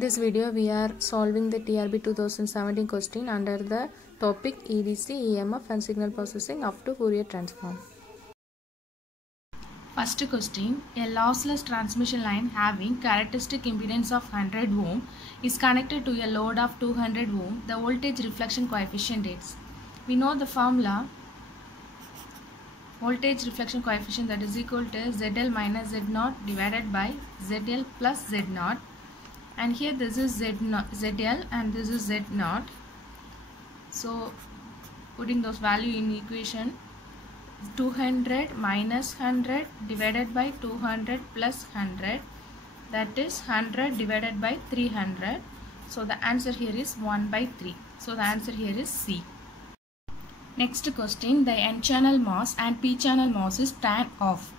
this video, we are solving the TRB 2017 question under the topic EDC, EMF and signal processing up to Fourier transform. First question, a lossless transmission line having characteristic impedance of 100 ohm is connected to a load of 200 ohm. The voltage reflection coefficient is. We know the formula. Voltage reflection coefficient, that is equal to ZL minus Z0 divided by ZL plus Z0, and here this is ZL and this is Z0. So putting those value in equation, 200 minus 100 divided by 200 plus 100, that is 100 divided by 300. So the answer here is 1 by 3. So the answer here is C. Next question, the N channel MOS and P channel MOS is tan off,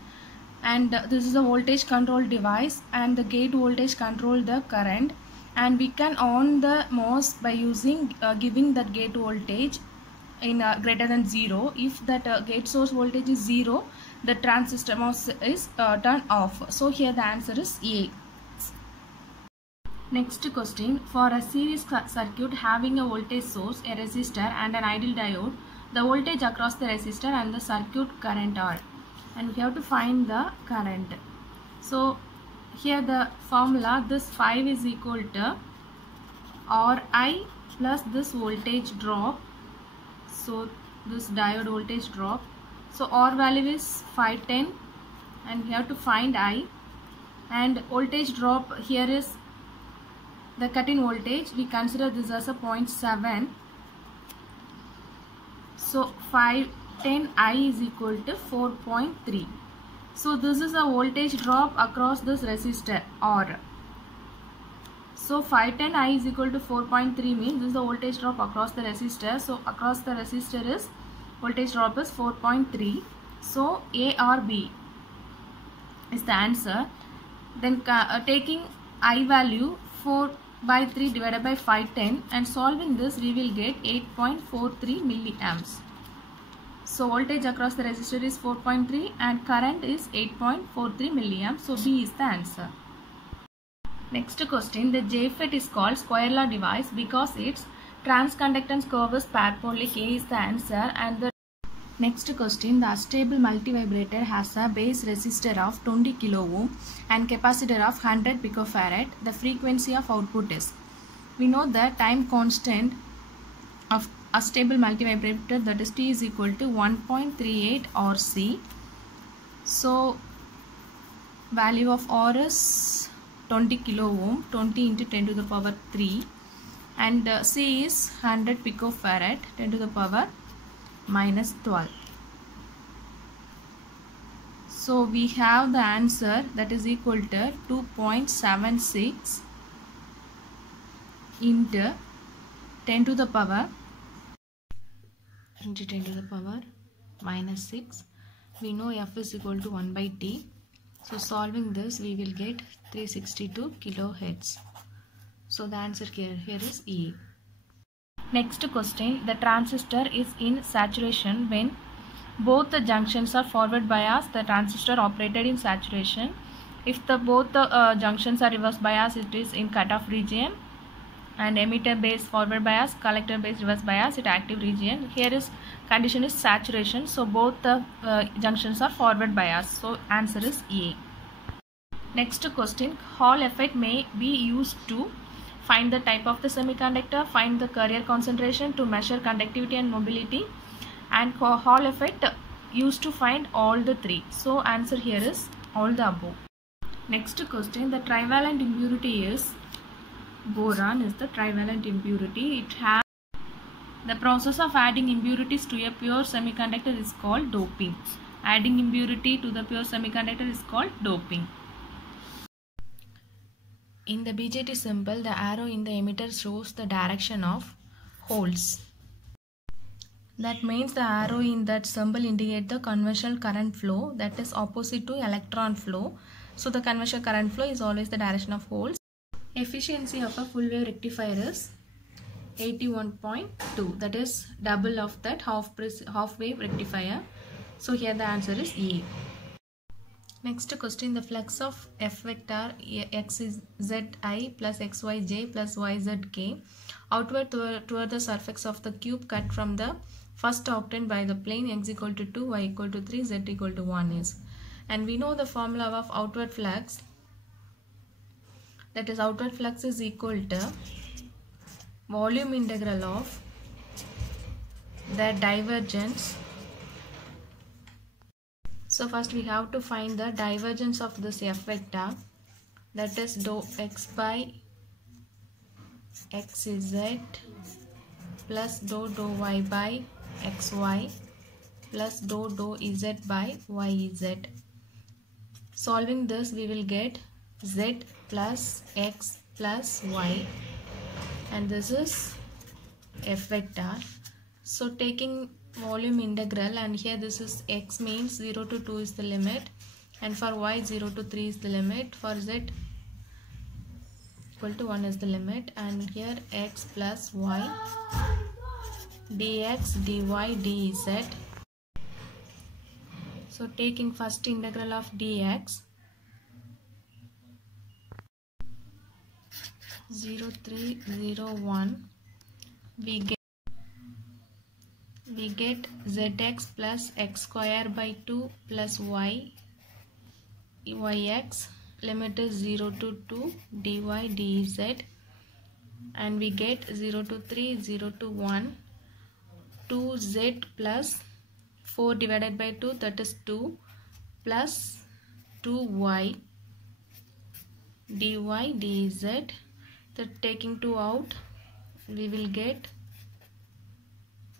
and this is a voltage control device, and the gate voltage control the current, and we can on the MOS by using giving that gate voltage in greater than 0. If that gate source voltage is 0, the transistor MOS is turned off. So here the answer is A. Next question, for a series circuit having a voltage source, a resistor and an ideal diode, the voltage across the resistor and the circuit current are, and we have to find the current. So here the formula, this 5 is equal to Ri plus this voltage drop. So this diode voltage drop. So R value is 510 and we have to find I, and voltage drop here is the cut-in voltage. We consider this as a 0.7. So 510 I is equal to 4.3. So this is a voltage drop across this resistor R. So 510 I is equal to 4.3 means this is the voltage drop across the resistor. So across the resistor is voltage drop is 4.3. So A or B is the answer. Then taking I value 4 by 3 divided by 510 and solving this, we will get 8.43 milliamps. So voltage across the resistor is 4.3 and current is 8.43 milliamps. So B is the answer. Next question, the JFET is called square law device because its transconductance curve is parabolic. A is the answer. And the next question, the stable multivibrator has a base resistor of 20 kilo ohm and capacitor of 100 picofarad. The frequency of output is. We know the time constant of a stable multivibrator, that is T is equal to 1.38 RC. So value of R is 20 kilo ohm, 20 into 10 to the power 3, and C is 100 picofarad, 10 to the power minus 12. So we have the answer, that is equal to 2.76 into 10 to the power minus 6. We know F is equal to 1 by T. So solving this, we will get 362 kilohertz. So the answer here is E. Next question, the transistor is in saturation when both the junctions are forward bias. The transistor operated in saturation. If both the junctions are reverse bias, it is in cutoff region, and emitter base forward bias, collector base reverse bias, it active region. Here is condition is saturation, so both the junctions are forward bias. So answer is A. Next question, Hall effect may be used to find the type of the semiconductor, find the carrier concentration, to measure conductivity and mobility, and Hall effect used to find all the three. So answer here is all the above. Next question, the trivalent impurity is boron is the trivalent impurity. It has the process of adding impurities to a pure semiconductor is called doping. Adding impurity to the pure semiconductor is called doping. In the BJT symbol, the arrow in the emitter shows the direction of holes. That means the arrow in that symbol indicates the conventional current flow, that is opposite to electron flow. So the conventional current flow is always the direction of holes. Efficiency of a full wave rectifier is 81.2, that is double of that half wave rectifier. So here the answer is E. Next question, the flux of f vector xzi plus xyj plus yzk outward toward the surface of the cube cut from the first obtained by the plane x equal to 2, y equal to 3, z equal to 1 is. And we know the formula of outward flux, that is outward flux is equal to volume integral of the divergence. So first we have to find the divergence of this f vector, that is dou x by xz plus dou y by xy plus dou z by yz. Solving this, we will get z plus x plus y, and this is f vector. So taking volume integral, and here this is x means 0 to 2 is the limit, and for y 0 to 3 is the limit, for z equal to 1 is the limit, and here x plus y dx dy dz. So taking first integral of dx 0, 3, 0, 1, we get zx plus x square by 2 plus yx, limit is 0 to 2 dy dz, and we get 0 to 3, 0 to 1, 2z plus 4 divided by 2, that is 2, plus 2y dy dz. That taking 2 out, we will get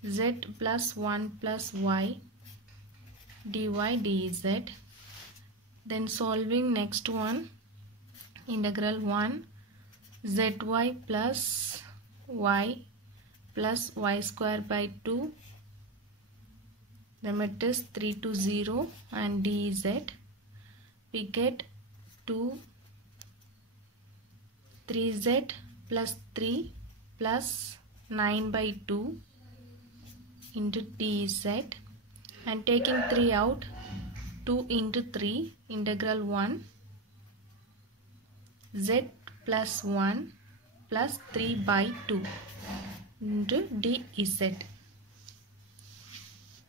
z plus 1 plus y dy dz. Then solving next one, integral 1 zy plus y square by 2, limit is 3 to 0, and dz, we get 2 3z plus 3 plus 9 by 2 into dz, and taking 3 out, 2 into 3, integral 1 z plus 1 plus 3 by 2 into dz.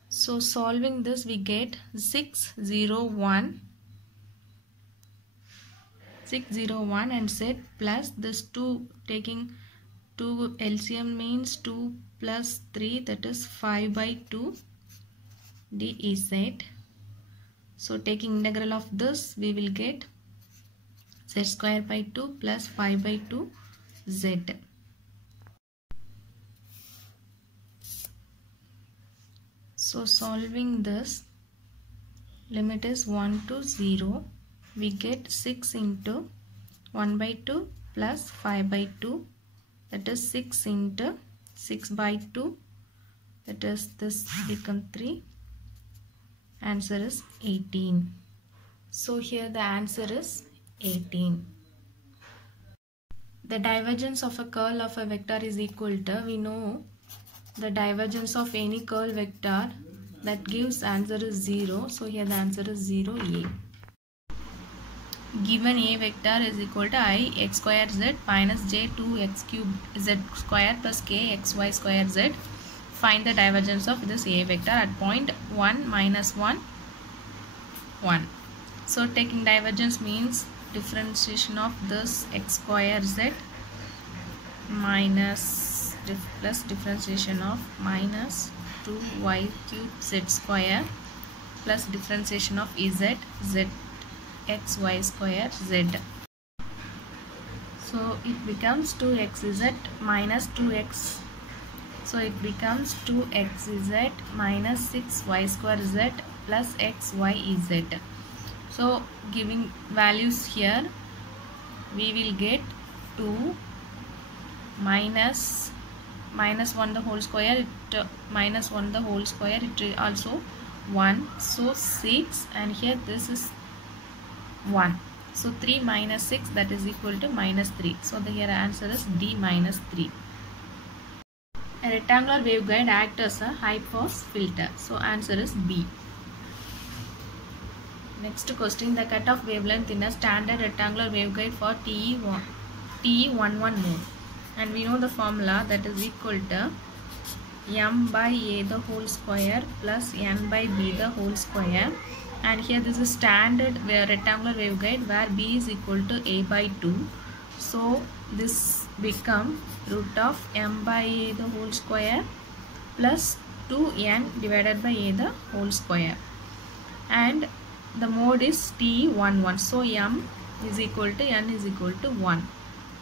So solving this, we get 601 and z plus this 2, taking 2 LCM means 2 plus 3, that is 5 by 2 dz. So taking integral of this, we will get z square by 2 plus 5 by 2 z. So solving this, limit is 1 to 0, we get 6 into 1 by 2 plus 5 by 2, that is 6 into 6 by 2, that is this become 3. Answer is 18. So here the answer is 18. The divergence of a curl of a vector is equal to, we know the divergence of any curl vector, that gives answer is 0. So here the answer is 0, A. Given A vector is equal to I x square z minus j 2x cube z square plus k xy square z. Find the divergence of this A vector at point 1, minus 1, 1. So taking divergence means differentiation of this x square z minus plus differentiation of minus 2y cube z square plus differentiation of z xy square z. So it becomes 2xz minus 2x. So it becomes 2xz minus 6y square z plus xyz. So giving values here, we will get 2 minus 1 the whole square, minus 1 the whole square, it also 1. So 6, and here this is 1. So 3 minus 6, that is equal to minus 3. So the here answer is D minus 3. A rectangular waveguide acts as a high pass filter. So answer is B. Next question, the cutoff wavelength in a standard rectangular waveguide for TE11 mode, and we know the formula, that is equal to m by a the whole square plus n by b the whole square, and here this is standard rectangular waveguide where b is equal to a by 2, so this become root of m by a the whole square plus 2n divided by a the whole square, and the mode is T11, so m is equal to n is equal to 1,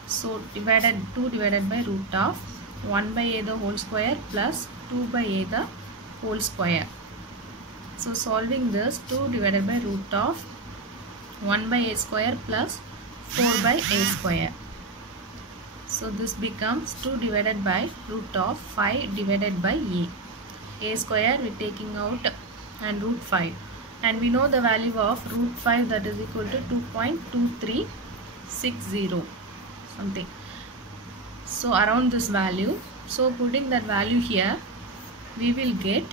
so 2 divided by root of 1 by a the whole square plus 2 by a the whole square. So solving this, 2 divided by root of 1 by a square plus 4 by a square. So this becomes 2 divided by root of 5 divided by a square we taking out, and root 5, and we know the value of root 5, that is equal to 2.2360 something, so around this value. So putting that value here, we will get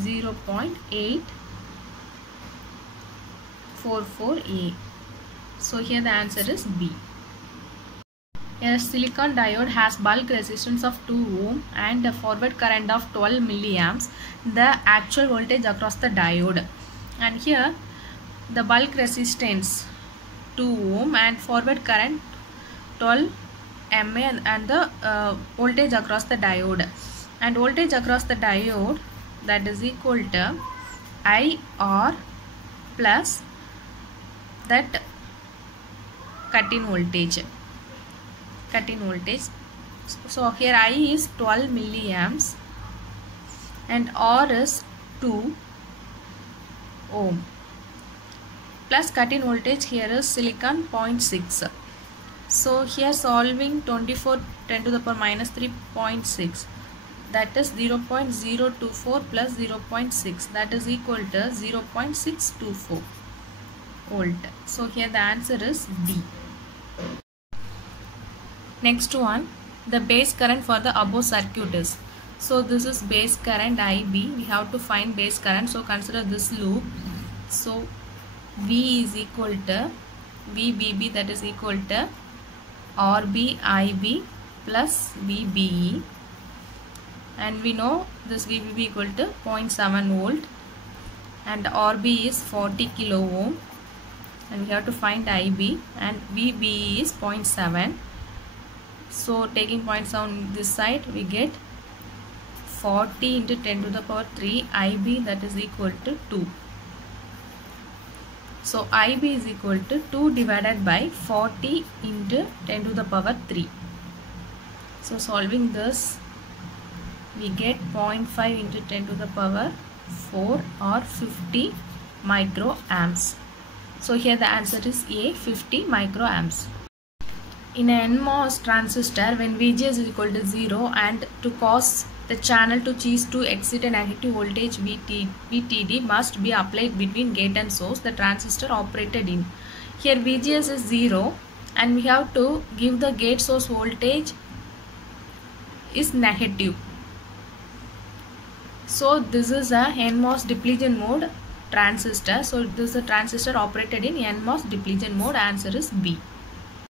0.844A. So here the answer is B. A silicon diode has bulk resistance of 2 ohm and a forward current of 12 milliamps. The actual voltage across the diode, and here the bulk resistance 2 ohm and forward current 12 mA, and the voltage across the diode, and voltage across the diode, that is equal to IR plus that cut-in voltage. So here I is 12 milliamps and R is 2 ohm plus cut-in voltage here is silicon 0.6. So here solving 24 10 to the power minus 3.6, that is 0.024 plus 0.6, that is equal to 0.624 volt. So here the answer is D. Next one, the base current for the above circuit is. So this is base current IB. We have to find base current. So consider this loop. So V is equal to VBB, that is equal to RBIB plus VBE, and we know this VBB equal to 0.7 volt and RB is 40 kilo ohm, and we have to find IB, and VBE is 0.7. So taking 0.7 this side, we get 40 into 10 to the power 3 IB, that is equal to 2. So IB is equal to 2 divided by 40 into 10 to the power 3. So solving this, we get 0.5 into 10 to the power 4 or 50 microamps. So here the answer is A, 50 microamps. In a NMOS transistor, when VGS is equal to 0 and to cause the channel to cease to exceed a negative voltage VTD must be applied between gate and source the transistor operated in. Here VGS is 0 and we have to give the gate source voltage is negative. So this is a NMOS depletion mode transistor. So this is a transistor operated in NMOS depletion mode. Answer is B.